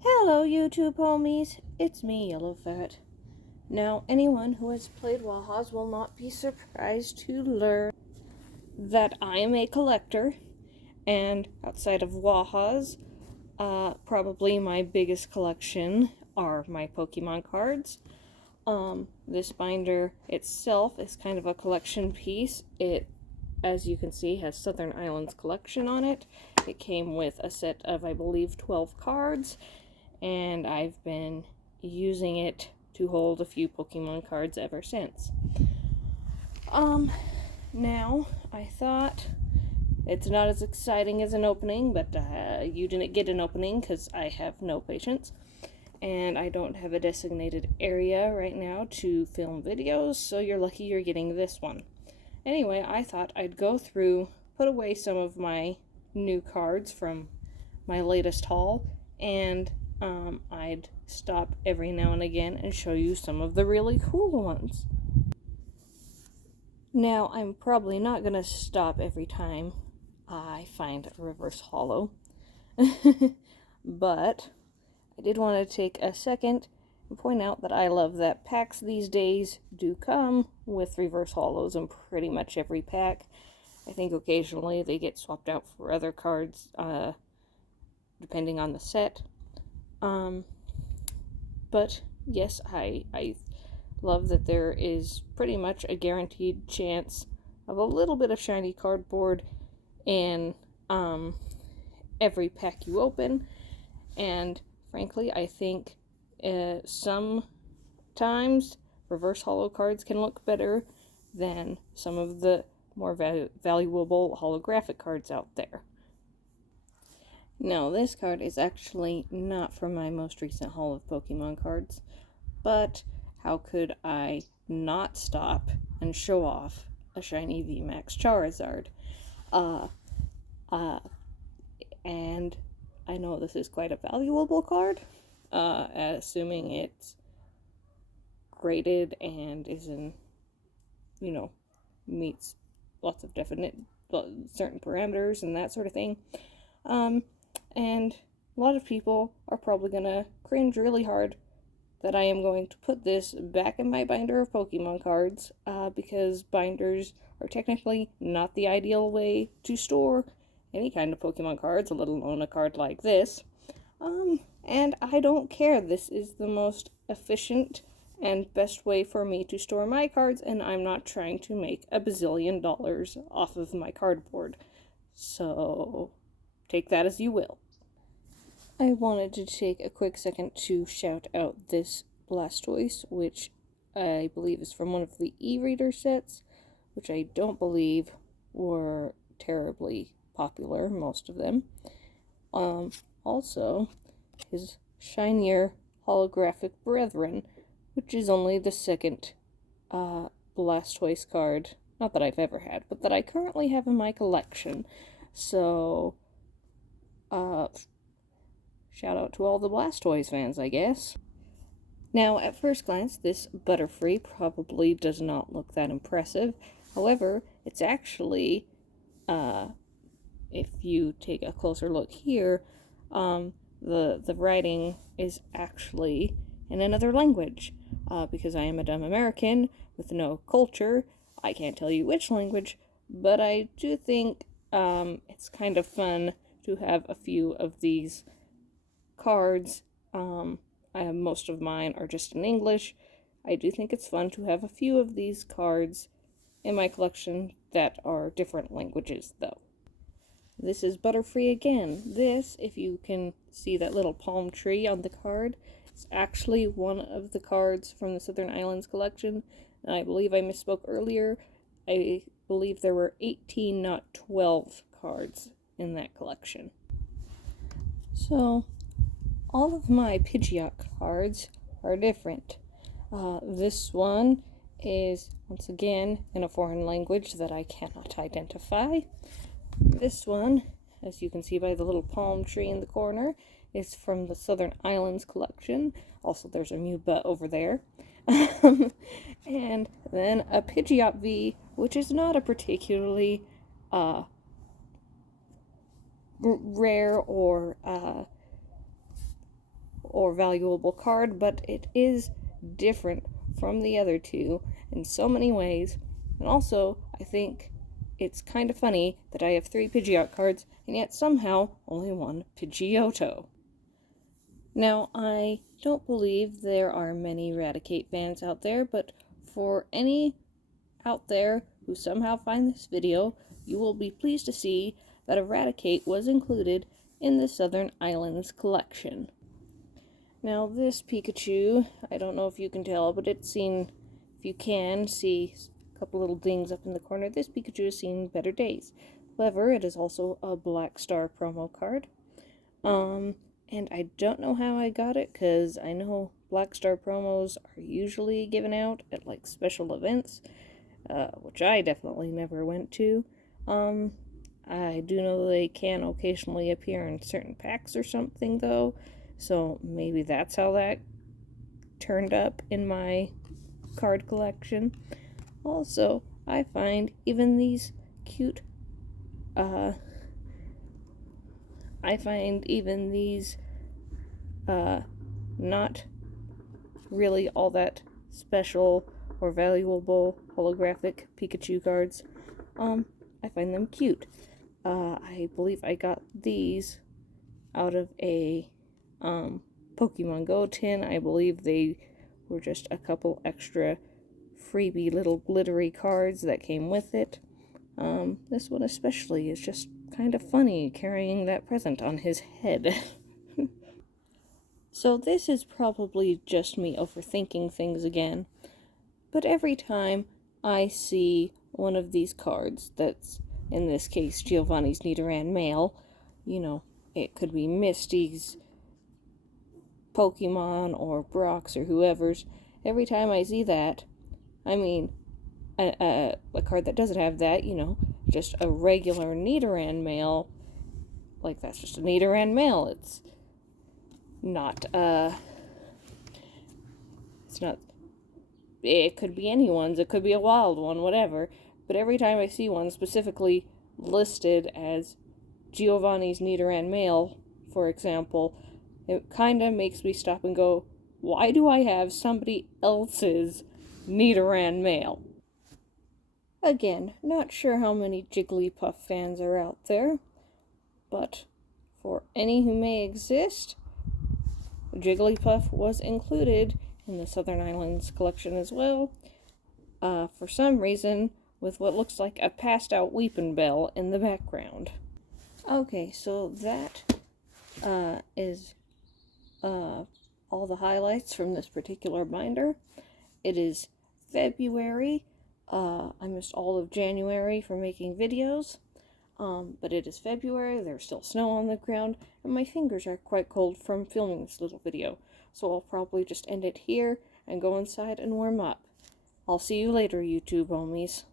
Hello, YouTube homies. It's me, Yellow Ferret. Now, anyone who has played Wahas will not be surprised to learn that I am a collector, and outside of Wahas, probably my biggest collection are my Pokemon cards. This binder itself is kind of a collection piece. It, as you can see, has Southern Islands collection on it. It came with a set of, I believe, 12 cards, and I've been using it to hold a few Pokemon cards ever since. Now, I thought it's not as exciting as an opening, but you didn't get an opening because I have no patience, and I don't have a designated area right now to film videos, so you're lucky you're getting this one. Anyway, I thought I'd go through, put away some of my new cards from my latest haul, and I'd stop every now and again and show you some of the really cool ones. Now, I'm probably not going to stop every time I find a reverse holo, but I did want to take a second and point out that I love that packs these days do come with reverse holos in pretty much every pack. I think occasionally they get swapped out for other cards, depending on the set. But yes, I love that there is pretty much a guaranteed chance of a little bit of shiny cardboard in every pack you open, and frankly, I think sometimes reverse holo cards can look better than some of the more valuable holographic cards out there. Now, this card is actually not from my most recent haul of Pokemon cards, but how could I not stop and show off a shiny VMAX Charizard? And I know this is quite a valuable card, assuming it's graded and is in, meets lots of definite, certain parameters and that sort of thing. And a lot of people are probably gonna cringe really hard that I am going to put this back in my binder of Pokemon cards, because binders are technically not the ideal way to store any kind of Pokemon cards, let alone a card like this. And I don't care. This is the most efficient and best way for me to store my cards, and I'm not trying to make a bazillion dollars off of my cardboard. So take that as you will. I wanted to take a quick second to shout out this Blastoise, which I believe is from one of the e-reader sets, which I don't believe were terribly popular, most of them. Also, his shinier holographic brethren, which is only the second Blastoise card, not that I've ever had, but that I currently have in my collection. So, shout out to all the Blastoise fans, I guess. Now, at first glance, this Butterfree probably does not look that impressive. However, it's actually, if you take a closer look here, the writing is actually in another language. Because I am a dumb American with no culture, I can't tell you which language, but I do think it's kind of fun to have a few of these cards. Most of mine are just in English. I do think it's fun to have a few of these cards in my collection that are different languages, though. This is Butterfree again. This, if you can see that little palm tree on the card, is actually one of the cards from the Southern Islands collection. And I believe I misspoke earlier. I believe there were 18, not 12 cards in that collection. So, all of my Pidgeot cards are different. This one is, once again, in a foreign language that I cannot identify. This one, as you can see by the little palm tree in the corner, is from the Southern Islands collection. Also, there's a Mew-butt over there. And then a Pidgeot V, which is not a particularly rare or or valuable card, but it is different from the other two in so many ways. And also, I think it's kind of funny that I have 3 Pidgeot cards, and yet somehow only 1 Pidgeotto. Now, I don't believe there are many Raticate fans out there, but for any out there who somehow find this video, you will be pleased to see that Raticate was included in the Southern Islands collection. Now, this Pikachu, I don't know if you can tell, but it's seen, if you can see a couple little dings up in the corner, this Pikachu has seen better days. However, it is also a Black Star promo card. And I don't know how I got it, because I know Black Star promos are usually given out at, like, special events, which I definitely never went to. I do know they can occasionally appear in certain packs or something, though, so maybe that's how that turned up in my card collection. Also, I find even these cute, not really all that special or valuable holographic Pikachu cards. I find them cute. I believe I got these out of a Pokemon Go tin. I believe they were just a couple extra freebie little glittery cards that came with it. This one especially is just kind of funny, carrying that present on his head. So this is probably just me overthinking things again, but every time I see one of these cards that's, in this case, Giovanni's Nidoran male, you know, it could be Misty's Pokemon or Brock's or whoever's, every time I see that, I mean, a card that doesn't have that, you know, just a regular Nidoran male, like, that's just a Nidoran male. It's not, it could be anyone's, it could be a wild one, whatever, but every time I see one specifically listed as Giovanni's Nidoran male, for example, it kind of makes me stop and go, why do I have somebody else's Nidoran male? Again, not sure how many Jigglypuff fans are out there, but for any who may exist, Jigglypuff was included in the Southern Islands collection as well, for some reason, with what looks like a passed-out Weepin' Bell in the background. Okay, so that is all the highlights from this particular binder. It is February. I missed all of January for making videos, but it is February, there's still snow on the ground, and my fingers are quite cold from filming this little video, so I'll probably just end it here and go inside and warm up. I'll see you later, YouTube homies.